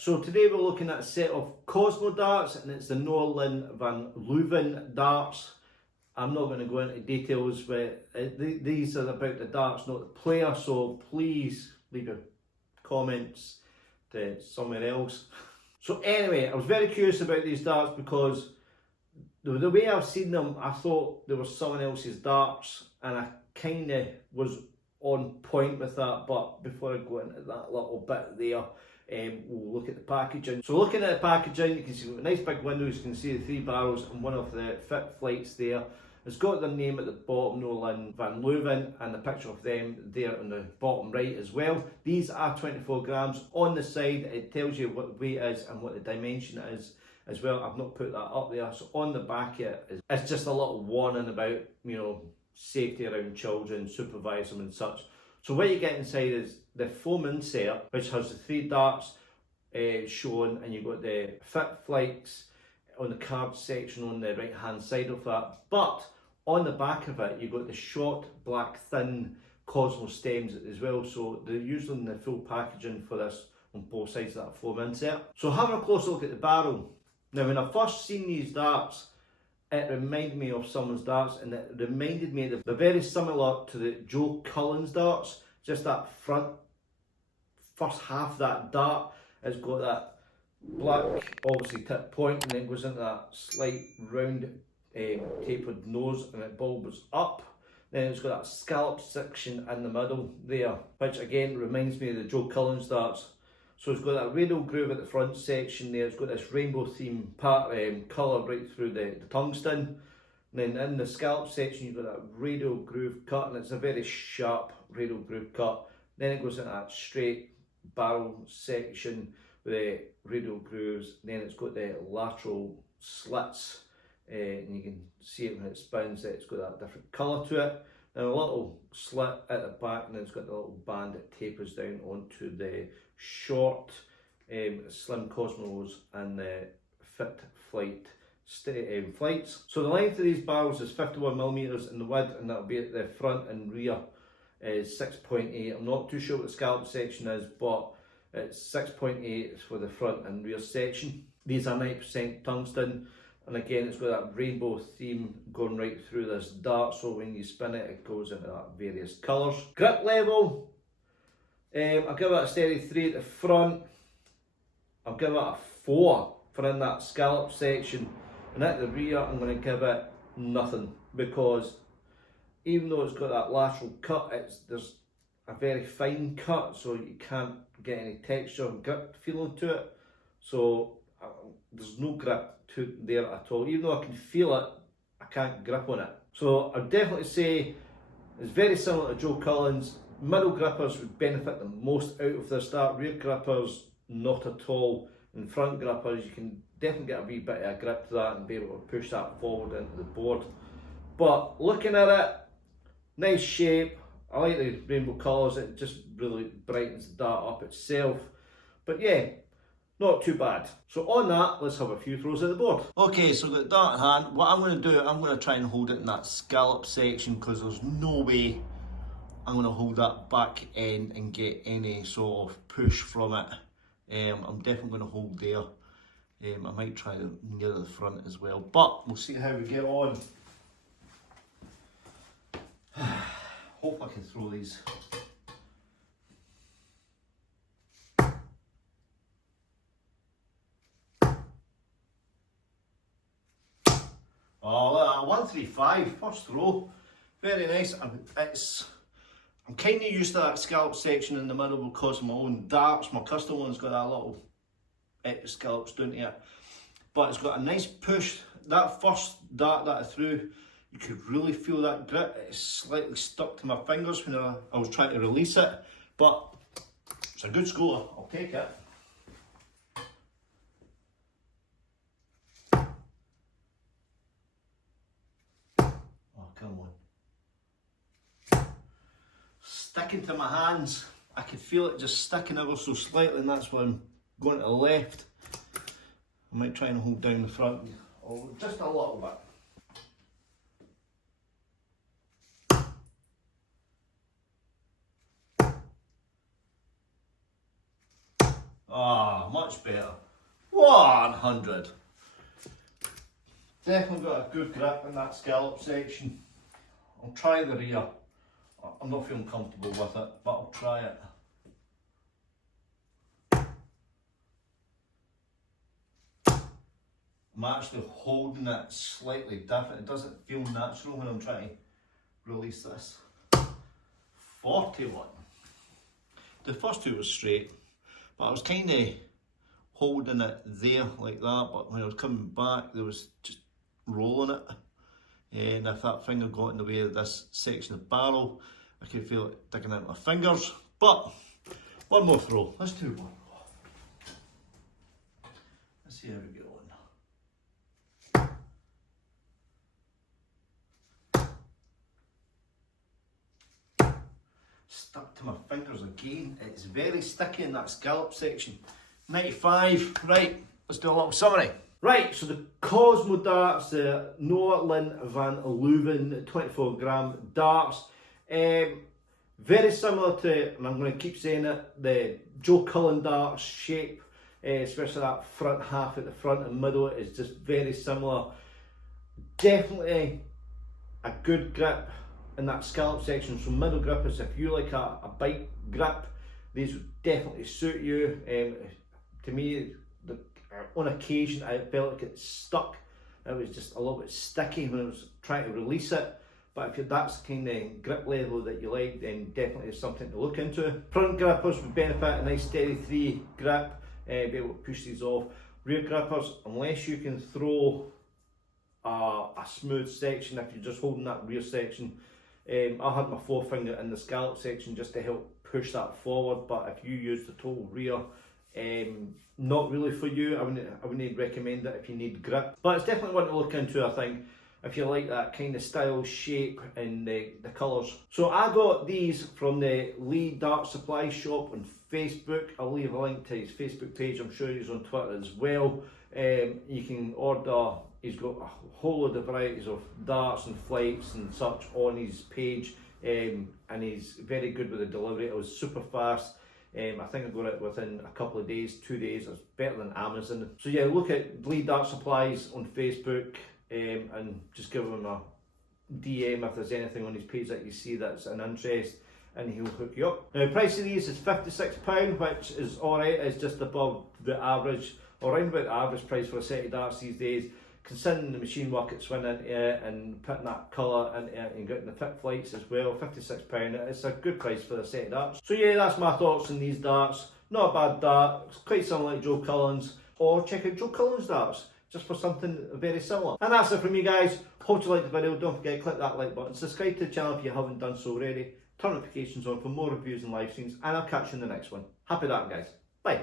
so today we're looking at a set of Cosmo darts, and it's the NOA-LYNN VAN LEUVEN darts. I'm not going to go into details, but these are about the darts, not the player, so please leave your comments to somewhere else. So anyway, I was very curious about these darts because the way I've seen them, I thought they were someone else's darts, and I kind of was on point with that. But before I go into that little bit there, we'll look at the packaging. So looking at the packaging, you can see nice big windows, you can see the 3 barrels and one of the fit flights there. It's got their name at the bottom, NOA-LYNN VAN LEUVEN, and the picture of them there on the bottom right as well. These are 24 grams. On the side, it tells you what the weight is and what the dimension is as well. I've not put that up there. So on the back here, it's just a little warning about, you know, safety around children, supervise them and such. So what you get inside is the foam insert, which has the 3 darts shown, and you've got the fit flights on the card section on the right hand side of that. But on the back of it, you've got the short, black, thin Cosmo stems as well. So they're using the full packaging for this on both sides of that foam insert. So having a close look at the barrel. Now, when I first seen these darts, it reminded me of someone's darts, and it reminded me that they're very similar to the Joe Cullen's darts. Just that first half of that dart, it's got that black, obviously tip point, and then goes into that slight round tapered nose, and it bulbs up. Then it's got that scallop section in the middle there, which again reminds me of the Joe Cullen's darts. So it's got that radial groove at the front section there. It's got this rainbow theme colour right through the tungsten. And then in the scallop section, you've got that radial groove cut, and it's a very sharp radial groove cut. Then it goes into that straight barrel section with the radial grooves. Then it's got the lateral slits, and you can see it when it spins, it's got that different colour to it. And a little slit at the back, and then it's got the little band that tapers down onto the short slim Cosmos and the fit flight flights. So the length of these barrels is 51mm, and the width, and that'll be at the front and rear, is 6.8. I'm not too sure what the scallop section is, but it's 6.8 for the front and rear section. These are 90% tungsten, and again it's got that rainbow theme going right through this dart, so when you spin it, it goes into that various colours. Grip level, I'll give it a steady 3 at the front. I'll give it a 4 for in that scallop section, and at the rear I'm going to give it nothing, because even though it's got that lateral cut, there's a very fine cut, so you can't get any texture and grip feeling to it. So there's no grip there at all. Even though I can feel it, I can't grip on it. So I'd definitely say it's very similar to Joe Cullen's. Middle grippers would benefit the most out of this dart. Rear grippers, not at all. And front grippers, you can definitely get a wee bit of a grip to that and be able to push that forward into the board. But looking at it, nice shape. I like the rainbow colours, it just really brightens the dart up itself. But yeah, not too bad. So on that, let's have a few throws at the board. Okay, so I've got the dart in hand. What I'm going to do, I'm going to try and hold it in that scallop section, because there's no way I'm going to hold that back end and get any sort of push from it. I'm definitely going to hold there. I might try near the front as well, but we'll see how we get on. Hope I can throw these. Oh, look at that, 135, first throw. Very nice. I'm kind of used to that scallop section in the middle because of my own darts. My custom one's got that little extra scallops down here. But it's got a nice push. That first dart that I threw, you could really feel that grip. It's slightly stuck to my fingers when I was trying to release it. But it's a good score, I'll take it. Oh, come on. Sticking to my hands. I could feel it just sticking ever so slightly, and that's why I'm going to the left. I might try and hold down the front, just a little bit. Ah, much better. 100. Definitely got a good grip in that scallop section. I'll try the rear. I'm not feeling comfortable with it, but I'll try it. I'm actually holding it slightly different. It doesn't feel natural when I'm trying to release this. 41. The first two were straight, but I was kind of holding it there like that, but when I was coming back there was just rolling it, and if that finger got in the way of this section of barrel I could feel it digging into my fingers. But one more throw, let's do one more. Let's see how we get on. Stuck to my fingers again. It's very sticky in that scallop section. 95, right, let's do a little summary. Right, so the Cosmo darts, the NOA-LYNN VAN LEUVEN 24 gram darts. Very similar to, and I'm going to keep saying it, the Joe Cullen darts shape, especially that front half at the front and middle is just very similar. Definitely a good grip in that scallop section. So middle grippers, if you like a bike grip, these would definitely suit you. To me, on occasion I felt like it stuck. It was just a little bit sticky when I was trying to release it. But if that's the kind of grip level that you like, then definitely is something to look into. Front grippers would benefit a nice steady 3 grip, be able to push these off. Rear grippers, unless you can throw a smooth section, if you're just holding that rear section, I had my forefinger in the scallop section just to help push that forward. But if you use the total rear, not really for you. I wouldn't recommend it if you need grip, but it's definitely one to look into, I think, if you like that kind of style, shape and the colours. So I got these from the Lee Dart Supply shop on Facebook. I'll leave a link to his Facebook page. I'm sure he's on Twitter as well. You can order, he's got a whole load of varieties of darts and flights and such on his page, and he's very good with the delivery. It was super fast. I think I got it within a couple of days, 2 days. It's better than Amazon. So yeah, look at Lee Dart Supplies on Facebook, and just give him a DM if there's anything on his page that you see that's an interest, and he'll hook you up. Now, the price of these is £56, which is alright. It's just above the average, or around about the average price for a set of darts these days, considering the machine work it's went into it and putting that colour into it and getting the fit flights as well. £56, it's a good price for a set of darts. So yeah, that's my thoughts on these darts. Not a bad dart, it's quite similar like Joe Cullen's, or check out Joe Cullen's darts just for something very similar. And that's it from me, guys. Hope you liked the video. Don't forget, click that like button, subscribe to the channel if you haven't done so already, turn notifications on for more reviews and live streams, and I'll catch you in the next one. Happy darting, guys. Bye.